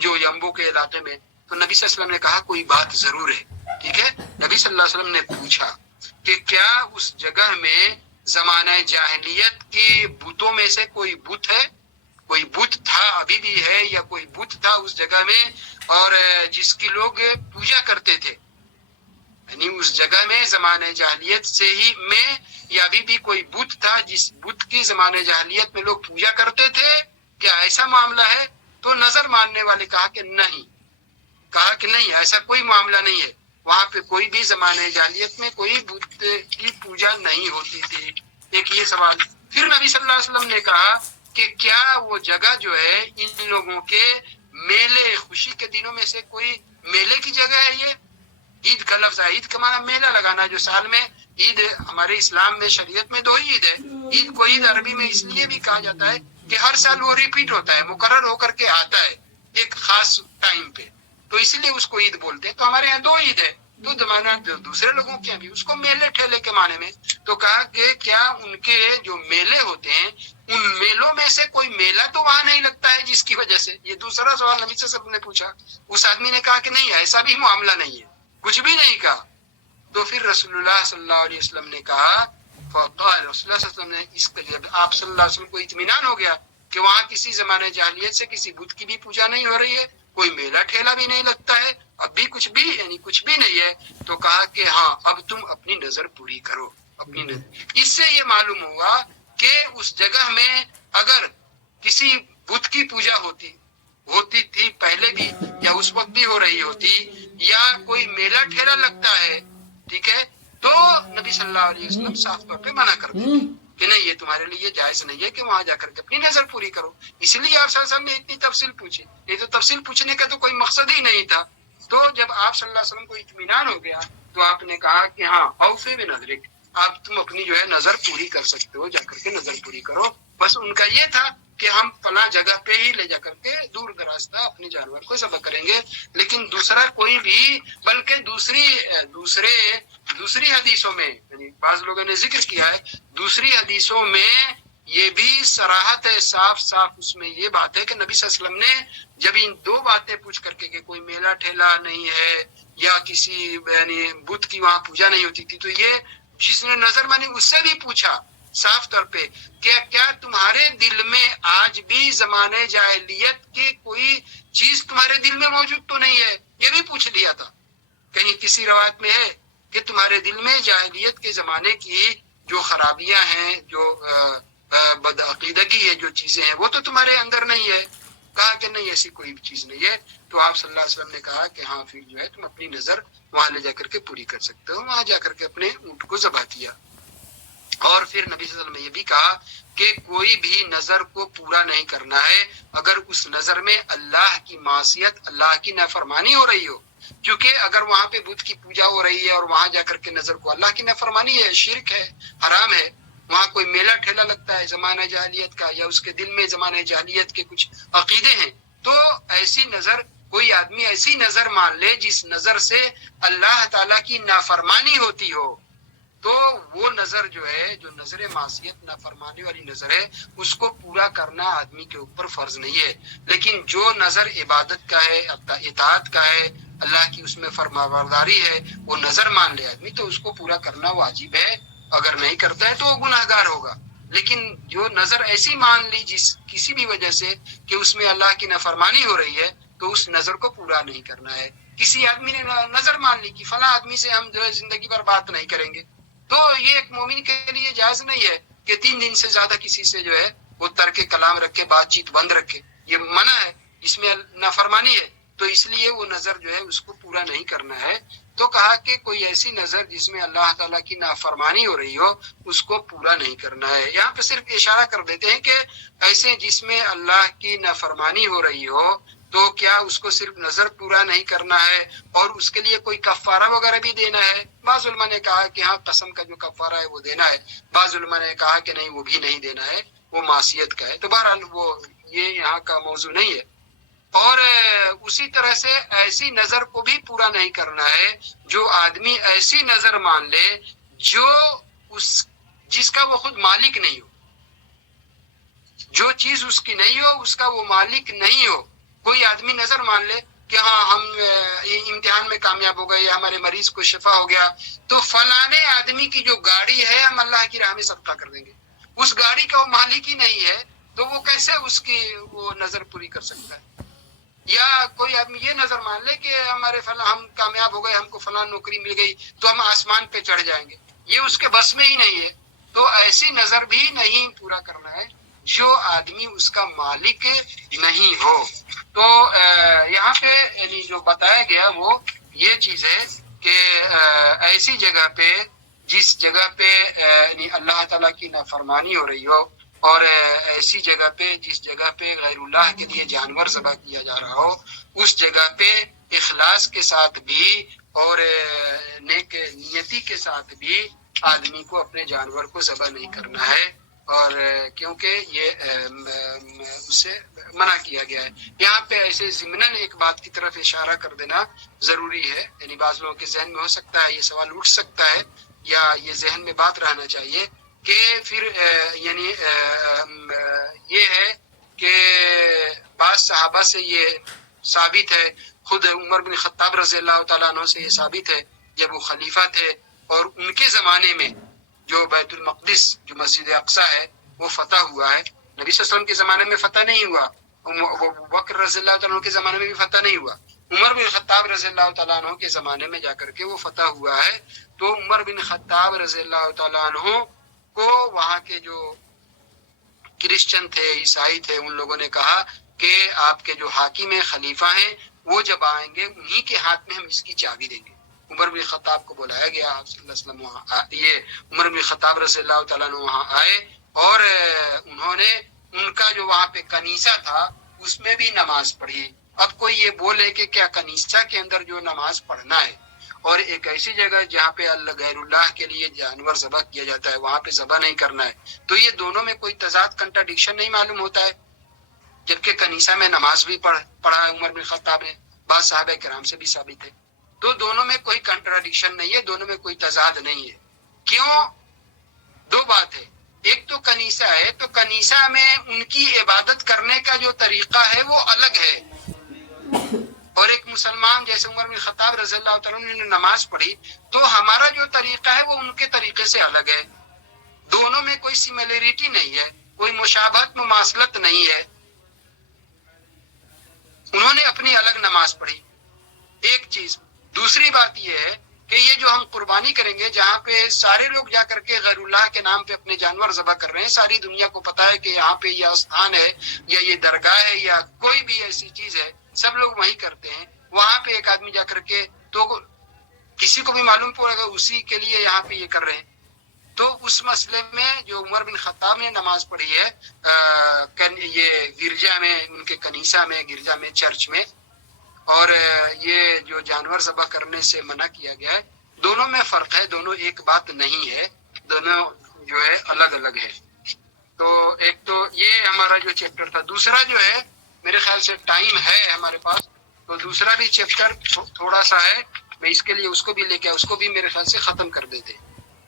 جو یمبو کے علاقے میں۔ تو نبی صلی اللہ علیہ وسلم نے کہا کوئی بات ضرور ہے، ٹھیک ہے۔ نبی صلی اللہ علیہ وسلم نے پوچھا کہ کیا اس جگہ میں زمانہ جاہلیت کے بتوں میں سے کوئی بت ہے، کوئی بت تھا، ابھی بھی ہے، یا کوئی بت تھا اس جگہ میں اور جس کی لوگ پوجا کرتے تھے؟ یعنی اس جگہ میں زمانہ جاہلیت سے ہی میں یا ابھی بھی کوئی بت تھا جس بت کی زمانہ جاہلیت میں لوگ پوجا کرتے تھے؟ کیا ایسا معاملہ ہے؟ تو نظر ماننے والے کہا کہ نہیں، ایسا کوئی معاملہ نہیں ہے، وہاں پہ کوئی بھی زمانہ جاہلیت میں کوئی بت کی پوجا نہیں ہوتی تھی۔ ایک یہ سوال۔ پھر نبی صلی اللہ علیہ وسلم نے کہا کہ کیا وہ جگہ جو ہے ان لوگوں کے میلے خوشی کے دنوں میں سے کوئی میلے کی جگہ ہے؟ یہ عید کا لفظ ہے، عید کا معنی میلہ لگانا، جو سال میں عید، ہمارے اسلام میں شریعت میں 2 عید ہے۔ عید کو عید عربی میں اس لیے بھی کہا جاتا ہے کہ ہر سال وہ ریپیٹ ہوتا ہے، مقرر ہو کر کے آتا ہے ایک خاص ٹائم پہ، تو اسی لیے اس کو عید بولتے ہیں۔ تو ہمارے یہاں 2 عید ہے، تو زمانہ دوسرے لوگوں کے بھی اس کو میلے ٹھیلے کے معنی میں۔ تو کہا کہ کیا ان کے جو میلے ہوتے ہیں ان میلوں میں سے کوئی میلہ تو وہاں نہیں لگتا ہے جس کی وجہ سے؟ یہ دوسرا سوال نبی صلی اللہ علیہ وسلم نے پوچھا۔ اس آدمی نے کہا کہ نہیں، ایسا بھی معاملہ نہیں ہے، کچھ بھی نہیں کہا۔ تو پھر رسول اللہ صلی اللہ علیہ وسلم نے کہا، فقال رسول اللہ صلی اللہ علیہ وسلم نے اس کے جب آپ صلی اللہ علیہ وسلم کو اطمینان ہو گیا کہ وہاں کسی زمانہ جاہلیت سے کسی بت کی بھی پوجا نہیں ہو رہی ہے، کوئی میلہ ٹھیلا بھی نہیں لگتا ہے، اب بھی کچھ بھی یعنی کچھ بھی نہیں ہے، تو کہا کہ ہاں اب تم اپنی نظر پوری کرو، اپنی نظر۔ اس سے یہ معلوم ہوا کہ اس جگہ میں اگر کسی بت کی پوجا ہوتی تھی پہلے بھی، یا اس وقت بھی ہو رہی ہوتی، یا کوئی میلہ ٹھیلا لگتا ہے، ٹھیک ہے، تو نبی صلی اللہ علیہ وسلم صاف طور پہ منع کر دیتے کہ نہیں، یہ تمہارے لیے جائز نہیں ہے کہ وہاں جا کر کے اپنی نظر پوری کرو۔ اس لیے آپ صلی اللہ علیہ وسلم نے اتنی تفصیل پوچھی، یہ تو تفصیل پوچھنے کا تو کوئی مقصد ہی نہیں تھا۔ تو جب آپ صلی اللہ علیہ وسلم کو اطمینان ہو گیا تو آپ نے کہا کہ ہاں اوفی بنظرک، اب تم اپنی جو ہے نظر پوری کر سکتے ہو، جا کر کے نظر پوری کرو۔ بس ان کا یہ تھا کہ ہم فلاں جگہ پہ ہی لے جا کر کے دور دراز تھا اپنے جانور کو ذبح کریں گے، لیکن دوسرا کوئی بھی، بلکہ دوسری حدیثوں میں، یعنی بعض لوگوں نے ذکر کیا ہے، دوسری حدیثوں میں یہ بھی صراحت ہے، صاف اس میں یہ بات ہے کہ نبی صلی اللہ علیہ وسلم نے جب ان 2 باتیں پوچھ کر کے کہ کوئی میلہ ٹھیلا نہیں ہے یا کسی یعنی بت کی وہاں پوجا نہیں ہوتی تھی، تو یہ جس نے نظر مانی اس سے بھی پوچھا صاف طور پہ کہ کیا تمہارے دل میں آج بھی زمانے جاہلیت کی کوئی چیز تمہارے دل میں موجود تو نہیں ہے؟ یہ بھی پوچھ لیا تھا۔ کہیں کسی روایت میں ہے کہ تمہارے دل میں جاہلیت کے زمانے کی جو خرابیاں ہیں، جو بدعقیدگی ہے، جو چیزیں ہیں، وہ تو تمہارے اندر نہیں ہے؟ کہا کہ نہیں، ایسی کوئی چیز نہیں ہے۔ تو آپ صلی اللہ علیہ وسلم نے کہا کہ ہاں پھر جو ہے تم اپنی نظر وہاں لے جا کر کے پوری کر سکتے ہو۔ وہاں جا کر کے اپنے اونٹ کو ذبح کیا۔ اور پھر نبی صلی اللہ علیہ وسلم نے یہ بھی کہا کہ کوئی بھی نظر کو پورا نہیں کرنا ہے اگر اس نظر میں اللہ کی معصیت، اللہ کی نافرمانی ہو رہی ہو، کیونکہ اگر وہاں پہ بت کی پوجا ہو رہی ہے اور وہاں جا کر کے نظر کو، اللہ کی نافرمانی ہے، شرک ہے، حرام ہے، وہاں کوئی میلہ ٹھیلا لگتا ہے زمانہ جاہلیت کا، یا اس کے دل میں زمانہ جاہلیت کے کچھ عقیدے ہیں، تو ایسی نظر، کوئی آدمی ایسی نظر مان لے جس نظر سے اللہ تعالیٰ کی نافرمانی ہوتی ہو، تو وہ نظر جو ہے، جو نظر معصیت نافرمانی والی نظر ہے، اس کو پورا کرنا آدمی کے اوپر فرض نہیں ہے. لیکن جو نظر عبادت کا ہے، اطاعت کا ہے، اللہ کی اس میں فرمانبرداری ہے، وہ نظر مان لے آدمی تو اس کو پورا کرنا واجب ہے. اگر نہیں کرتا ہے تو وہ گناہ گار ہوگا. لیکن جو نظر ایسی مان لی جس کسی بھی وجہ سے کہ اس میں اللہ کی نافرمانی ہو رہی ہے، تو اس نظر کو پورا نہیں کرنا ہے. کسی آدمی نے نظر مان لی کہ فلاں آدمی سے ہم جو ہے زندگی بھر بات نہیں کریں گے، تو یہ ایک مومن کے لیے جائز نہیں ہے کہ 3 دن سے زیادہ کسی سے جو ہے وہ ترک کلام رکھے، بات چیت بند رکھے. یہ منع ہے، اس میں نافرمانی ہے. تو اس لیے وہ نظر جو ہے اس کو پورا نہیں کرنا ہے. تو کہا کہ کوئی ایسی نظر جس میں اللہ تعالیٰ کی نافرمانی ہو رہی ہو، اس کو پورا نہیں کرنا ہے. یہاں پہ صرف اشارہ کر دیتے ہیں کہ ایسے جس میں اللہ کی نافرمانی ہو رہی ہو، تو کیا اس کو صرف نظر پورا نہیں کرنا ہے اور اس کے لیے کوئی کفارہ وغیرہ بھی دینا ہے؟ بعض علماء نے کہا کہ ہاں قسم کا جو کفارہ ہے وہ دینا ہے. بعض علماء نے کہا کہ نہیں، وہ بھی نہیں دینا ہے، وہ معصیت کا ہے. تو بہرحال وہ یہ یہاں کا موضوع نہیں ہے. اور اسی طرح سے ایسی نظر کو بھی پورا نہیں کرنا ہے جو آدمی ایسی نظر مان لے جو جس کا وہ خود مالک نہیں ہو. جو چیز اس کی نہیں ہو، اس کا وہ مالک نہیں ہو. کوئی آدمی نظر مان لے کہ ہاں ہم امتحان میں کامیاب ہو گئے یا ہمارے مریض کو شفا ہو گیا، تو فلانے آدمی کی جو گاڑی ہے ہم اللہ کی راہ میں صدقہ کر دیں گے. اس گاڑی کا وہ مالک ہی نہیں ہے، تو وہ کیسے اس کی وہ نظر پوری کر سکتا ہے؟ یا کوئی آدمی یہ نظر مان لے کہ ہمارے ہم کامیاب ہو گئے، ہم کو فلاں نوکری مل گئی تو ہم آسمان پہ چڑھ جائیں گے. یہ اس کے بس میں ہی نہیں ہے. تو ایسی نظر بھی نہیں پورا کرنا ہے جو آدمی اس کا مالک نہیں ہو. تو یہاں پہ یعنی جو بتایا گیا وہ یہ چیز ہے کہ ایسی جگہ پہ جس جگہ پہ یعنی اللہ تعالیٰ کی نافرمانی ہو رہی ہو، اور ایسی جگہ پہ جس جگہ پہ غیر اللہ کے لیے جانور ذبح کیا جا رہا ہو، اس جگہ پہ اخلاص کے ساتھ بھی اور نیک نیتی کے ساتھ بھی آدمی کو اپنے جانور کو ذبح نہیں کرنا ہے. اور کیونکہ یہ اسے منع کیا گیا ہے. یہاں پہ ایسے ضمناً ایک بات کی طرف اشارہ کر دینا ضروری ہے. یعنی بعض لوگوں کے ذہن میں ہو سکتا ہے یہ سوال اٹھ سکتا ہے یا یہ ذہن میں بات رہنا چاہیے کہ پھر یعنی یہ ہے کہ بعض صحابہ سے یہ ثابت ہے، خود عمر بن خطاب رضی اللہ تعالیٰ عنہ سے یہ ثابت ہے جب وہ خلیفہ تھے اور ان کے زمانے میں جو بیت المقدس جو مسجد اقصی ہے وہ فتح ہوا ہے. نبی صلی اللہ علیہ وسلم کے زمانے میں فتح نہیں ہوا، ابو بکر رضی اللہ تعالیٰ عنہ کے زمانے میں بھی فتح نہیں ہوا. عمر بن خطاب رضی اللہ تعالیٰ عنہ کے زمانے میں جا کر کے وہ فتح ہوا ہے. تو عمر بن خطاب رضی اللہ تعالیٰ عنہ کو وہاں کے جو کرسچن تھے، عیسائی تھے، ان لوگوں نے کہا کہ آپ کے جو حاکم ہیں، خلیفہ ہیں، وہ جب آئیں گے انہی کے ہاتھ میں ہم اس کی چابی دیں گے. عمر بن خطاب کو بلایا گیا، آپ صلی اللہ علیہ وسلم وہاں یہ عمر بن خطاب رضی اللہ تعالیٰ عنہ وہاں آئے اور انہوں نے ان کا جو وہاں پہ کنیسہ تھا اس میں بھی نماز پڑھی. اب کوئی یہ بولے کہ کیا کنیسہ کے اندر جو نماز پڑھنا ہے اور ایک ایسی جگہ جہاں پہ اللہ غیر اللہ کے لیے جانور ذبح کیا جاتا ہے وہاں پہ ذبح نہیں کرنا ہے، تو یہ دونوں میں کوئی تضاد کنٹراڈکشن نہیں معلوم ہوتا ہے؟ جبکہ کنیسہ میں نماز بھی پڑھا ہے عمر بن خطاب نے، بعض صحابہ کرام سے بھی ثابت ہے. تو دونوں میں کوئی کنٹراڈکشن نہیں ہے، دونوں میں کوئی تضاد نہیں ہے. کیوں؟ دو بات ہے. ایک تو کنیسہ ہے، تو کنیسہ میں ان کی عبادت کرنے کا جو طریقہ ہے وہ الگ ہے، اور ایک مسلمان جیسے عمر بن خطاب رضی اللہ تعالیٰ عنہ نے نماز پڑھی تو ہمارا جو طریقہ ہے وہ ان کے طریقے سے الگ ہے. دونوں میں کوئی سملیرٹی نہیں ہے، کوئی مشابہت مماثلت نہیں ہے. انہوں نے اپنی الگ نماز پڑھی، ایک چیز. دوسری بات یہ ہے کہ یہ جو ہم قربانی کریں گے جہاں پہ سارے لوگ جا کر کے غیر اللہ کے نام پہ اپنے جانور ذبح کر رہے ہیں، ساری دنیا کو پتا ہے کہ یہاں پہ یہ استھان ہے یا یہ درگاہ ہے یا کوئی بھی ایسی چیز ہے، سب لوگ وہی کرتے ہیں. وہاں پہ ایک آدمی جا کر کے تو کسی کو بھی معلوم پڑے گا اسی کے لیے یہاں پہ یہ کر رہے ہیں. تو اس مسئلے میں جو عمر بن خطاب نے نماز پڑھی ہے یہ گرجا میں، ان کے کنیسہ میں، گرجا میں، چرچ میں، اور یہ جو جانور ذبح کرنے سے منع کیا گیا ہے، دونوں میں فرق ہے، دونوں ایک بات نہیں ہے، دونوں جو ہے الگ الگ ہے. تو ایک تو یہ ہمارا جو چیپٹر تھا. دوسرا جو ہے میرے خیال سے ٹائم ہے ہمارے پاس، تو دوسرا بھی چیپٹر تھوڑا سا ہے، میں اس کے لیے اس کو بھی لے کے اس کو بھی میرے خیال سے ختم کر دیتے.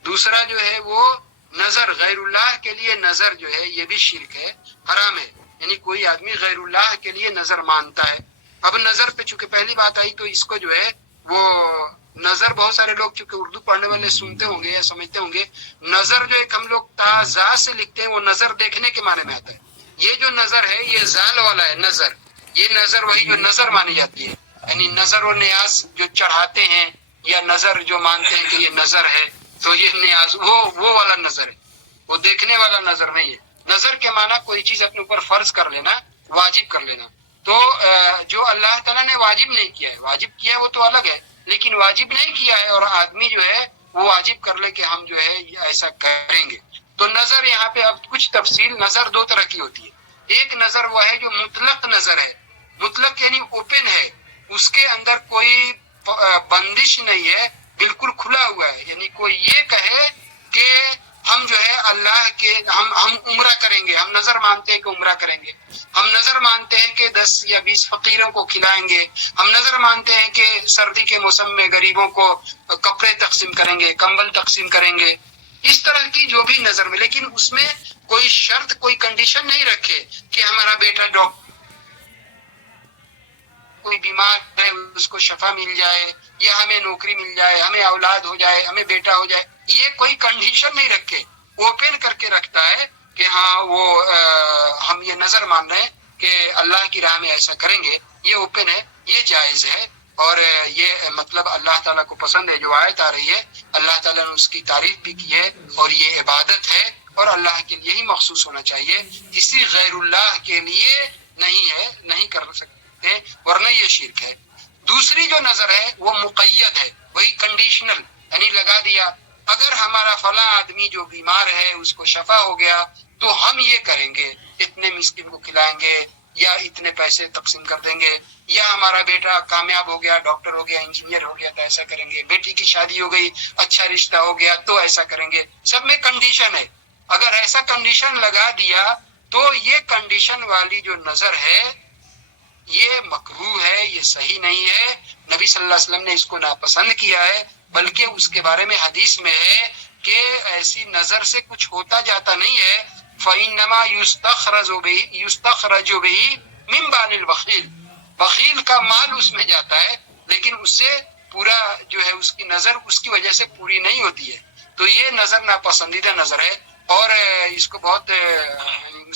دوسرا جو ہے وہ نظر، غیر اللہ کے لیے نظر جو ہے یہ بھی شرک ہے، حرام ہے. یعنی کوئی آدمی غیر اللہ کے لیے نظر مانتا ہے. اب نظر پہ چونکہ پہلی بات آئی تو اس کو جو ہے وہ نظر، بہت سارے لوگ چونکہ اردو پڑھنے والے سنتے ہوں گے یا سمجھتے ہوں گے، نظر جو ایک ہم لوگ تا سے لکھتے ہیں وہ نظر دیکھنے کے معنی میں آتا ہے. یہ جو نظر ہے یہ زال والا ہے نظر. یہ نظر وہی جو نظر مانی جاتی ہے، یعنی نظر و نیاز جو چڑھاتے ہیں یا نظر جو مانتے ہیں کہ یہ نظر ہے، تو یہ نیاز وہ والا نظر ہے، وہ دیکھنے والا نظر نہیں ہے. نظر کے معنی کوئی چیز اپنے اوپر فرض کر لینا، واجب کر لینا. تو جو اللہ تعالیٰ نے واجب نہیں کیا ہے، واجب کیا ہے وہ تو الگ ہے، لیکن واجب نہیں کیا ہے اور آدمی جو ہے وہ واجب کر لے کہ ہم جو ہے ایسا کریں گے. تو نظر یہاں پہ اب کچھ تفصیل، نظر دو طرح کی ہوتی ہے. ایک نظر وہ ہے جو مطلق نظر ہے، مطلق یعنی اوپن ہے، اس کے اندر کوئی بندش نہیں ہے، بالکل کھلا ہوا ہے. یعنی کوئی یہ کہے کہ ہم جو ہے اللہ کے ہم عمرہ کریں گے، ہم نظر مانتے ہیں کہ عمرہ کریں گے، ہم نظر مانتے ہیں کہ 10 یا 20 فقیروں کو کھلائیں گے، ہم نظر مانتے ہیں کہ سردی کے موسم میں غریبوں کو کپڑے تقسیم کریں گے، کمبل تقسیم کریں گے. اس طرح کی جو بھی نظر میں، لیکن اس میں کوئی شرط، کوئی کنڈیشن نہیں رکھے کہ ہمارا بیٹا ڈاکٹر، کوئی بیمار ہے اس کو شفا مل جائے، یا ہمیں نوکری مل جائے، ہمیں اولاد ہو جائے، ہمیں بیٹا ہو جائے. یہ کوئی کنڈیشن نہیں رکھے، اوپن کر کے رکھتا ہے کہ ہاں وہ ہم یہ نظر مان رہے ہیں کہ اللہ کی راہ میں ایسا کریں گے. یہ اوپن ہے، یہ جائز ہے، اور یہ مطلب اللہ تعالیٰ کو پسند ہے. جو آیت آ رہی ہے اللہ تعالیٰ نے اس کی تعریف بھی کی ہے، اور یہ عبادت ہے اور اللہ کے لیے ہی مخصوص ہونا چاہیے، کسی غیر اللہ کے لیے نہیں ہے، نہیں کر سکتے، ورنہ یہ شرک ہے. دوسری جو نظر ہے وہ مقید ہے، وہی کنڈیشنل، یعنی لگا دیا اگر ہمارا فلاں آدمی جو بیمار ہے اس کو شفا ہو گیا تو ہم یہ کریں گے، اتنے مسکین کو کھلائیں گے یا اتنے پیسے تقسیم کر دیں گے، یا ہمارا بیٹا کامیاب ہو گیا، ڈاکٹر ہو گیا، انجینئر ہو گیا تو ایسا کریں گے، بیٹی کی شادی ہو گئی، اچھا رشتہ ہو گیا تو ایسا کریں گے. سب میں کنڈیشن ہے. اگر ایسا کنڈیشن لگا دیا تو یہ کنڈیشن والی جو نظر ہے یہ مکروہ ہے، یہ صحیح نہیں ہے. نبی صلی اللہ علیہ وسلم نے اس کو ناپسند کیا ہے، بلکہ اس کے بارے میں حدیث میں ہے کہ ایسی نظر سے کچھ ہوتا جاتا نہیں ہے. فَإِنَّمَا يُسْتَخْرَجُ بِهِ مِنْ بَالِ الْبَخِيلِ، بخیل کا مال اس میں جاتا ہے، لیکن اس سے پورا جو ہے اس کی نظر اس کی وجہ سے پوری نہیں ہوتی ہے. تو یہ نظر ناپسندیدہ نظر ہے، اور اس کو بہت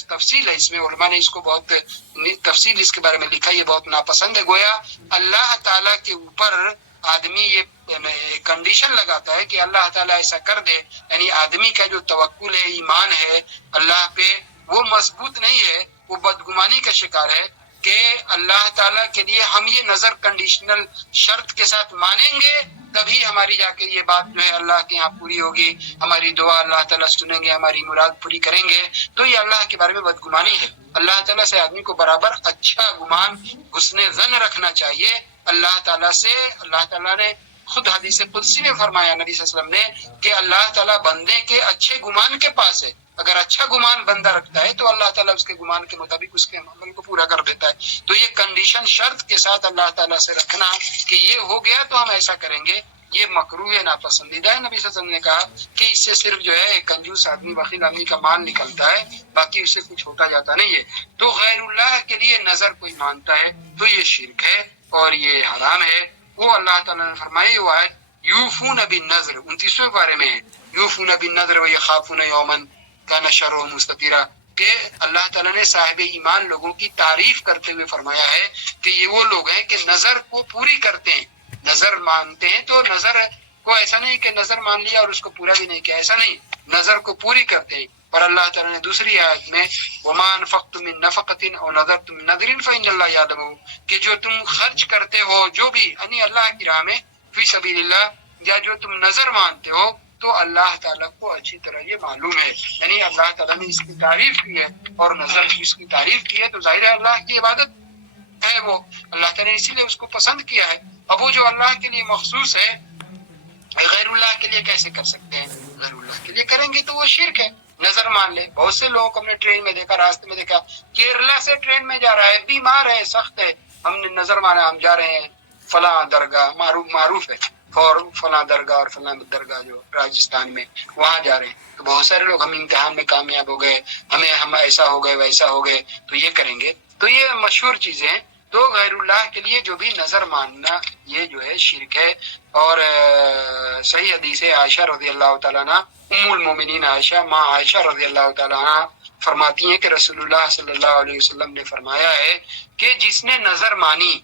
تفصیل ہے اس میں، علماء نے اس کو بہت تفصیل اس کے بارے میں لکھا. یہ بہت ناپسند ہے. گویا اللہ تعالیٰ کے اوپر آدمی یہ کنڈیشن لگاتا ہے کہ اللہ تعالیٰ ایسا کر دے، یعنی آدمی کا جو توکل ہے، ایمان ہے اللہ پہ، وہ مضبوط نہیں ہے، وہ بدگمانی کا شکار ہے کہ اللہ تعالیٰ کے لیے ہم یہ نظر کنڈیشنل شرط کے ساتھ مانیں گے تبھی ہماری جا کے یہ بات جو ہے اللہ کے یہاں پوری ہوگی، ہماری دعا اللہ تعالیٰ سنیں گے، ہماری مراد پوری کریں گے. تو یہ اللہ کے بارے میں بدگمانی ہے. اللہ تعالیٰ سے آدمی کو برابر اچھا گمان، حسن ظن رکھنا چاہیے اللہ تعالیٰ سے. اللہ تعالیٰ نے خود حدیث قدسی میں فرمایا نبی صلی اللہ علیہ وسلم نے کہ اللہ تعالیٰ بندے کے اچھے گمان کے پاس ہے. اگر اچھا گمان بندہ رکھتا ہے تو اللہ تعالیٰ اس کے گمان کے مطابق اس کے عمل کو پورا کر دیتا ہے. تو یہ کنڈیشن شرط کے ساتھ اللہ تعالیٰ سے رکھنا کہ یہ ہو گیا تو ہم ایسا کریں گے، یہ مکروہ ہے، ناپسندیدہ ہے. نبی صلی اللہ علیہ وسلم نے کہا کہ اس سے صرف جو ہے ایک کنجوس آدمی، بخیل آدمی کا مال نکلتا ہے، باقی اس سے کچھ ہوتا جاتا نہیں ہے. تو غیر اللہ کے لیے نظر کوئی مانتا ہے تو یہ شرک ہے اور یہ حرام ہے. وہ اللہ تعالیٰ نے فرمائی وہ آیت یوفون بالنذر 29ویں بارے میں ہے، یوفون بالنذر ویخافون یوما کان شرہ مستطیرا، کہ اللہ تعالیٰ نے صاحب ایمان لوگوں کی تعریف کرتے ہوئے فرمایا ہے کہ یہ وہ لوگ ہیں کہ نظر کو پوری کرتے ہیں، نظر مانتے ہیں. تو نظر کو ایسا نہیں کہ نظر مان لیا اور اس کو پورا بھی نہیں کیا، ایسا نہیں، نظر کو پوری کرتے ہیں. اور اللہ تعالیٰ نے دوسری آیت میں وَمَا أَنفَقْتُم مِّن نَفَقَةٍ أَوْ نَذَرْتُم مِّن نَذْرٍ فَإِنَّ اللَّهَ يَعْلَمُهُ، کہ جو تم خرچ کرتے ہو جو بھی، یعنی اللہ کی راہ میں، فی سبیل اللہ، یا جو تم نظر مانتے ہو تو اللہ تعالیٰ کو اچھی طرح یہ معلوم ہے. یعنی اللہ تعالیٰ نے اس کی تعریف کی ہے اور نظر کی اس کی تعریف کی ہے، تو ظاہر ہے اللہ کی عبادت ہے وہ، اللہ تعالیٰ نے اسی لیے اس کو پسند کیا ہے. اب وہ جو اللہ کے لیے مخصوص ہے غیر اللہ کے لیے کیسے کر سکتے ہیں؟ غیر اللہ کے لیے کریں گے تو وہ شرک ہے. نظر مان لے. بہت سے لوگوں کو ہم نے ٹرین میں دیکھا، راستے میں دیکھا، کیرلا سے ٹرین میں جا رہا ہے، بیمار ہے، سخت ہے، ہم نے نظر مانا ہم جا رہے ہیں فلاں درگاہ، معروف ہے اور فلاں درگاہ اور فلاں درگاہ جو راجستھان میں وہاں جا رہے ہیں، تو بہت سارے لوگ ہم امتحان میں کامیاب ہو گئے، ہم ایسا ہو گئے ویسا ہو گئے تو یہ کریں گے، تو یہ مشہور چیزیں ہیں۔ تو غیر اللہ کے لیے جو بھی نظر ماننا یہ جو ہے شرک ہے۔ اور صحیح حدیث ہے، عائشہ رضی اللہ تعالیٰ عنہ، ام المومنین عائشہ، ماں عائشہ رضی اللہ تعالیٰ عنہ فرماتی ہیں کہ رسول اللہ صلی اللہ علیہ وسلم نے فرمایا ہے کہ جس نے نظر مانی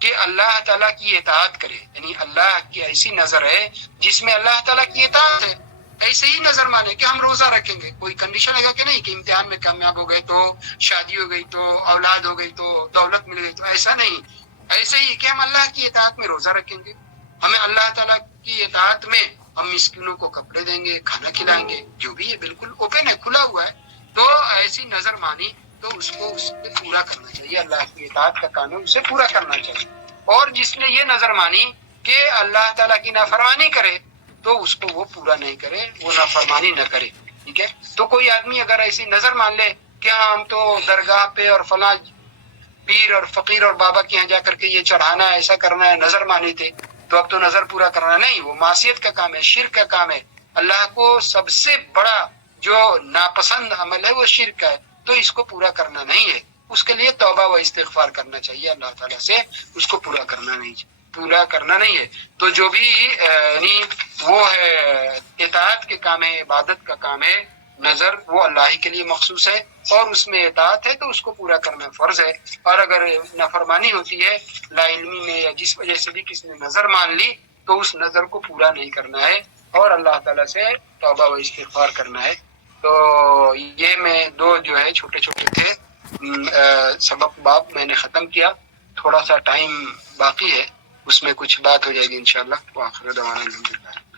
کہ اللہ تعالیٰ کی اطاعت کرے، یعنی اللہ کی ایسی نظر ہے جس میں اللہ تعالیٰ کی اطاعت ہے، ایسے ہی نظر مانے کہ ہم روزہ رکھیں گے، کوئی کنڈیشن لگا کہ نہیں کہ امتحان میں کامیاب ہو گئے تو شادی ہو گئی تو اولاد ہو گئی تو دولت مل گئی، تو ایسا نہیں، ایسے ہی کہ ہم اللہ کی اطاعت میں روزہ رکھیں گے، ہمیں اللہ تعالیٰ کی اطاعت میں ہم مسکینوں کو کپڑے دیں گے، کھانا کھلائیں گے، جو بھی ہے بالکل اوپن ہے، کھلا ہوا ہے، تو ایسی نظر مانی تو اس کو اس سے پورا کرنا چاہیے، اللہ کی اطاعت کا کام ہے اسے پورا کرنا چاہیے۔ اور جس نے یہ نظر مانی کہ اللہ تعالیٰ کی نافرمانی کرے تو اس کو وہ پورا نہیں کرے، وہ نافرمانی نہ کرے، ٹھیک ہے۔ تو کوئی آدمی اگر ایسی نظر مان لے کہ ہم تو درگاہ پہ اور فلاں پیر اور فقیر اور بابا کے یہاں جا کر کے یہ چڑھانا ہے، ایسا کرنا ہے، نظر مانی تھے تو اب تو نظر پورا کرنا نہیں، وہ معصیت کا کام ہے، شرک کا کام ہے، اللہ کو سب سے بڑا جو ناپسند عمل ہے وہ شرک کا ہے، تو اس کو پورا کرنا نہیں ہے، اس کے لیے توبہ و استغفار کرنا چاہیے اللہ تعالیٰ سے، اس کو پورا کرنا نہیں ہے۔ تو جو بھی یعنی وہ ہے اطاعت کے کام ہے، عبادت کا کام ہے، نظر وہ اللہ ہی کے لیے مخصوص ہے اور اس میں اطاعت ہے تو اس کو پورا کرنا فرض ہے، اور اگر نافرمانی ہوتی ہے لا علمی میں یا جس وجہ سے بھی کسی نے نظر مان لی تو اس نظر کو پورا نہیں کرنا ہے اور اللہ تعالیٰ سے توبہ و استغفار کرنا ہے۔ تو یہ میں دو جو ہے چھوٹے چھوٹے تھے سبق باب میں نے ختم کیا، تھوڑا سا ٹائم باقی ہے، اس میں کچھ بات ہو جائے گی انشاءاللہ۔ وآخر دعوانا الحمدللہ۔